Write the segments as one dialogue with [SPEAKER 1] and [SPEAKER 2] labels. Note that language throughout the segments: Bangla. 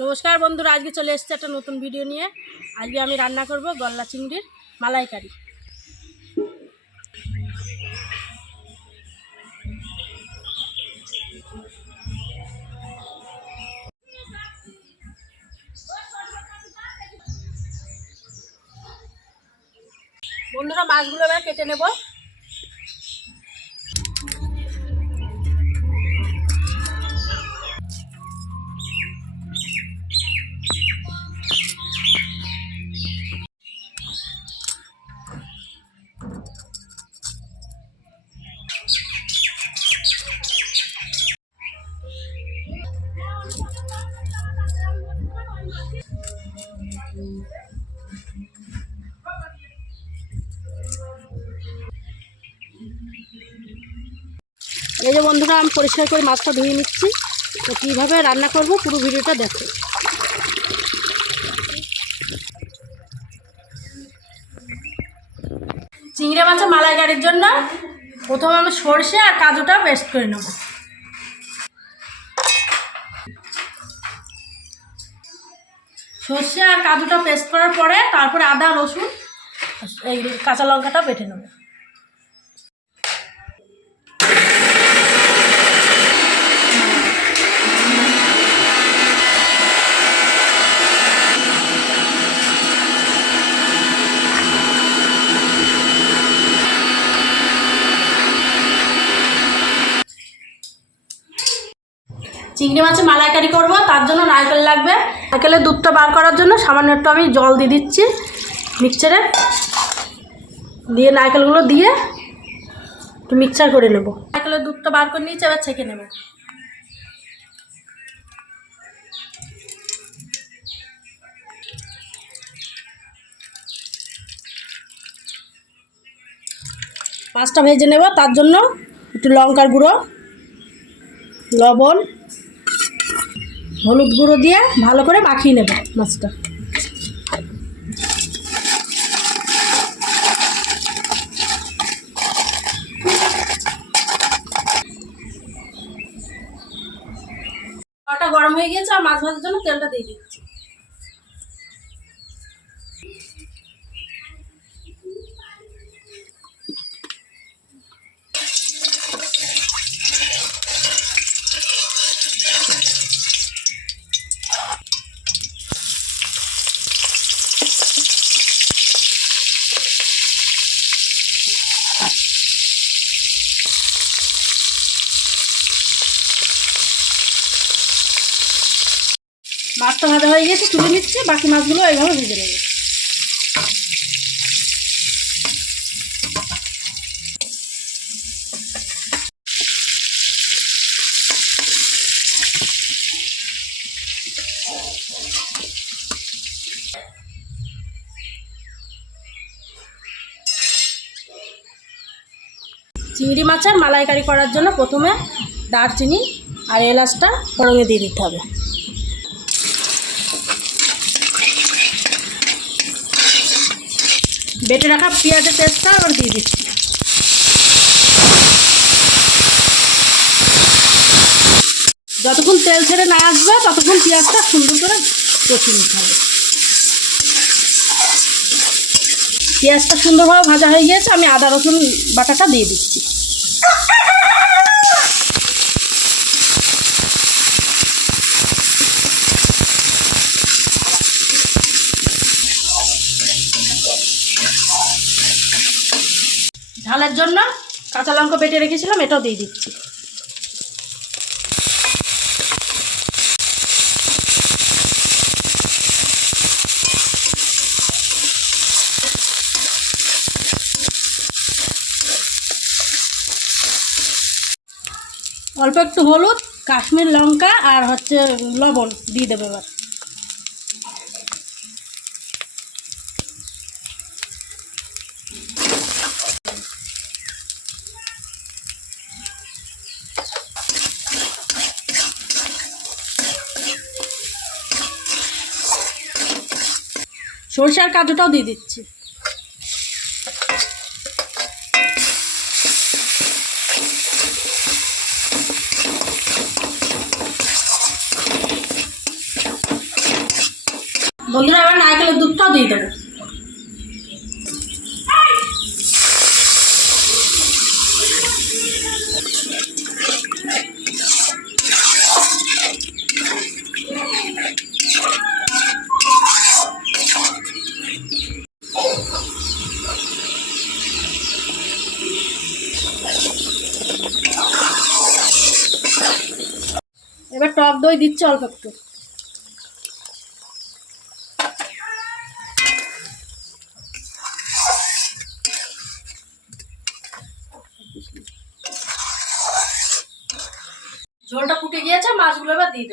[SPEAKER 1] নমস্কার বন্ধুরা, আজকে চলে এসেছে একটা নতুন ভিডিও নিয়ে। আজকে আমি রান্না করব গল্লা চিংড়ির মালাইকারি। বন্ধুরা, মাছগুলো এবার কেটে নেব। এই যে বন্ধুরা, আমি পরিষ্কার করে মাছটা ধুয়ে নিচ্ছি। তো কীভাবে রান্না করব পুরো ভিডিওটা দেখো। চিংড়ি মাছের মালাইকারির জন্য প্রথমে আমি সর্ষে আর কাজুটা পেস্ট করে নেব। সর্ষে আর কাজুটা পেস্ট করার পরে তারপরে আদা রসুন এই কাঁচা লঙ্কাটা বেটে নেব। চিংড়ি মাছে মালাইকারি করব, তার জন্য নারকেল লাগবে। নারকেলের দুধটা বার করার জন্য সামান্য একটু আমি জল দিয়ে দিচ্ছি মিক্সচারে। দিয়ে নারকেলগুলো দিয়ে একটু মিক্সচার করে নেব। নারকেলের দুধটা বার করে নিয়েছি, এবার ছেঁকে নেব। মাছটা ভেজে নেব, তার জন্য একটু লঙ্কার গুঁড়ো, লবণ হলুদ গুঁড়ো দিয়ে ভালো করে মাখিয়ে নেব মাছটা। গরম হয়ে গিয়েছে, আর মাছ ভাজার জন্য তেলটা দিয়ে দিচ্ছি মাছটা ভাজা হয়ে গেছে তুলে নিচ্ছে বাকি মাছগুলো এইভাবে ভেজে নেবে। চিংড়ি মাছের মালাইকারি করার জন্য প্রথমে দারচিনি আর এলাচটা ফোড়ঙে দিয়ে দিতে হবে। বেটে রাখা পেঁয়াজের পেস্টটা আবার দিয়ে দিচ্ছি। যতক্ষণ তেল ছেড়ে না আসবে, ততক্ষণ পেঁয়াজটা সুন্দর করে কষিয়ে নিতে হবে। পেঁয়াজটা সুন্দরভাবে ভাজা হয়ে গিয়েছে, আমি আদা রসুন বাটাটা দিয়ে দিচ্ছি। ঝালের জন্য কাঁচা লঙ্কা বেটে রেখেছিলাম এটাও দিয়ে দিচ্ছি। অল্প একটু হলুদ, কাশ্মীর লঙ্কা আর হচ্ছে লবণ দিয়ে দেবে এবার। সরষে আর কাজুটাও দিয়ে দিচ্ছি। বন্ধুরা এবার নারকেলের দুধটাও দিয়ে দেবো। এবার টক দই দিচ্ছে অল্প একটু ঝোলটা ফুটে গিয়েছে মাছগুলো এবার দিয়ে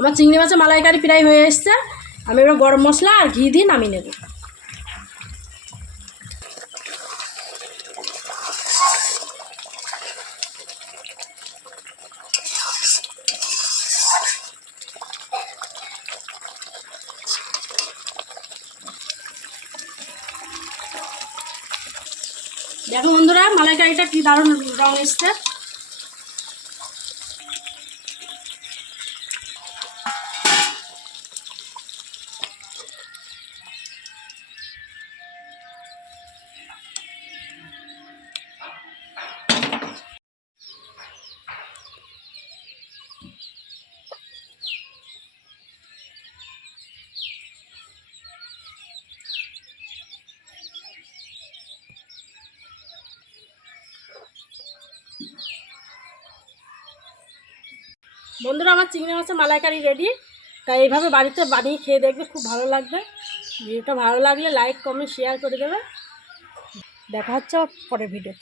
[SPEAKER 1] আমার চিংড়ি মাছের মালাইকারি প্রায় হয়ে এসছে। আমি এবার গরম মশলা আর ঘি দিয়ে নামিয়ে নেব। দেখো বন্ধুরা, মালাইকারিটা কি দারুণ রং এসছে। বন্ধুরা, আমার চিংড়ি মাছের মালাইকারি রেডি তাই এইভাবে বাড়িতে বানিয়ে খেয়ে দেখবে, খুব ভালো লাগবে। ভিডিওটা ভালো লাগলে লাইক কমেন্ট শেয়ার করে দেবে। দেখা হচ্ছে পরের ভিডিও